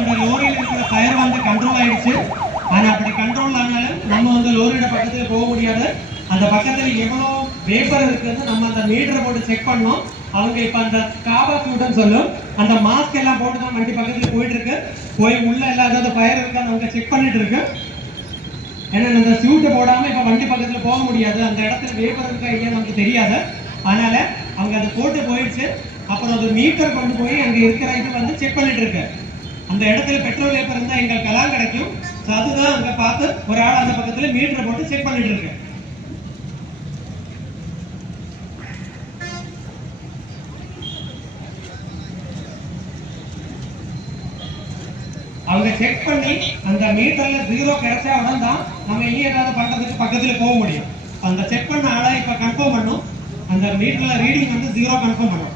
அந்த லோரியில் இருக்கிற டயர் வந்து கண்ட்ரோல் ஆயிடுச்சு. ஆனா அப்படி கண்ட்ரோல் ஆனாலும் நம்ம வந்து லோரியோட பக்கத்துல போக முடியாது. அந்த பக்கத்துல எவ்வளவு வேப்பர் இருக்குன்னு நம்ம அந்த மீட்டரை போட்டு செக் பண்ணோம். அவங்க இப்ப அந்த காபா சூட்னு சொல்லும். அந்த மாஸ்க் எல்லாம் போட்டு தான் வண்டி பக்கத்துல போயிட்டு இருக்கு போய் உள்ள எல்லாம் ஏதாவது ஃபயர் இருக்கான்னு அவங்க செக் பண்ணிட்டு இருக்கு. ஏன்னா அந்த சூட்டை போடாம இப்ப வண்டி பக்கத்துல போக முடியாது. அந்த இடத்துல வேப்பர் இருக்கா இல்லையா நமக்கு தெரியாது. அதனால அவங்க அதை போட்டு போயிடுச்சு. அப்புறம் அது மீட்டர் கொண்டு போய் அங்க இருக்கிற இது வந்து செக் பண்ணிட்டு இருக்கு. அந்த இடத்துல பெட்ரோல் வேப்பர் இருந்தா எங்களுக்கு எல்லாம் கிடைக்கும். ஸோ அதுதான் அங்க பார்த்து ஒரு ஆள் அந்த பக்கத்துல மீட்டரை போட்டு செக் பண்ணிட்டு இருக்கேன் அவங்க செக் பண்ணி அந்த மீட்டர்ல ஜீரோ கிடைச்சா உடனே தான் நம்ம இனி ஏதாவது பண்றதுக்கு பக்கத்துல போக முடியும். அந்த செக் பண்ண ஆளை இப்ப கன்ஃபார்ம் பண்ணும். அந்த மீட்டர்ல ரீடிங் வந்து ஜீரோ கன்ஃபார்ம் பண்ணும்.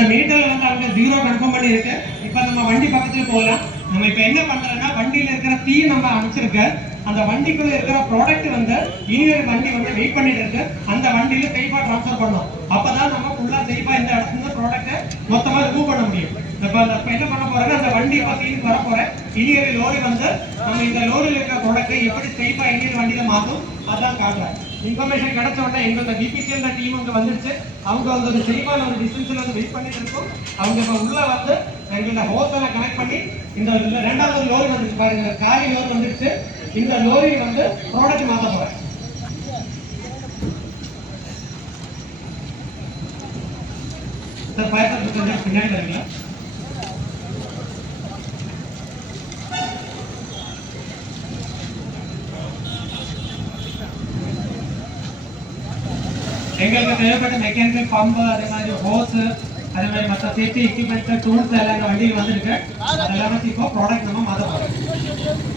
அந்த மீட்டர்ல வந்து அங்க ஜீரோ கன்ஃபார்ம் பண்ணி இருக்கு இப்ப நம்ம வண்டி பக்கத்துல போகலாம். நம்ம இப்ப என்ன பண்றோம்னா வண்டியில இருக்கிற தீ நம்ம அமைச்சிருக்க அந்த வண்டிக்குள்ள இருக்கிற ப்ராடக்ட் வந்து இனியர் வண்டி வந்து வெயிட் பண்ணிட்டு இருக்கு. அந்த வண்டியில சேஃபா ட்ரான்ஸ்ஃபர் பண்ணும் அப்பதான் நம்ம ஃபுல்லா சேஃபா இந்த இடத்துல இருந்து ப்ராடக்ட்டை மொத்தமா ரிமூவ் பண்ண முடியும். இப்ப அந்த இப்ப என்ன பண்ண போறேன்னா அந்த வண்டி பத்தியும் வர போறேன் இனியர் லோரி வந்து நம்ம இந்த லோரியில் இருக்கிற ப்ராடக்ட் எப்படி சேஃபா இனியர் வண்டியில மாத்தும் அதான் காட்டுறேன். இன்ஃபர்மேஷன் கிடைச்ச உடனே எங்களோட பிபிசிஎல் டீம் அங்கே வந்துருச்சு. அவங்க வந்து ஒரு சேஃபான ஒரு டிஸ்டன்ஸில் வந்து வெயிட் பண்ணிட்டு இருக்கோம். அவங்க இப்போ உள்ளே வந்து எங்களோட ஹோட்டலை கனெக்ட் பண்ணி இந்த ரெண்டாவது லோரி வந்துருச்சு பாருங்க காரி லோரி வந்துருச்சு. இந்த லோரி வந்து ப்ராடக்ட் மாற்ற போகிறேன் சார் பயப்பட கொஞ்சம் பின்னாடி எங்களுக்கு தேவைப்பட்ட மெக்கானிக்கல் பம்பு அதே மாதிரி ஹோஸ் அதே மாதிரி மற்ற சேஃப்டி எக்யூப்மெண்ட் டூல்ஸ் எல்லாம் இந்த வண்டியில் வந்திருக்கு அதெல்லாம் வச்சு இப்போ ப்ராடக்ட் நம்ம மாற்ற போகிறோம்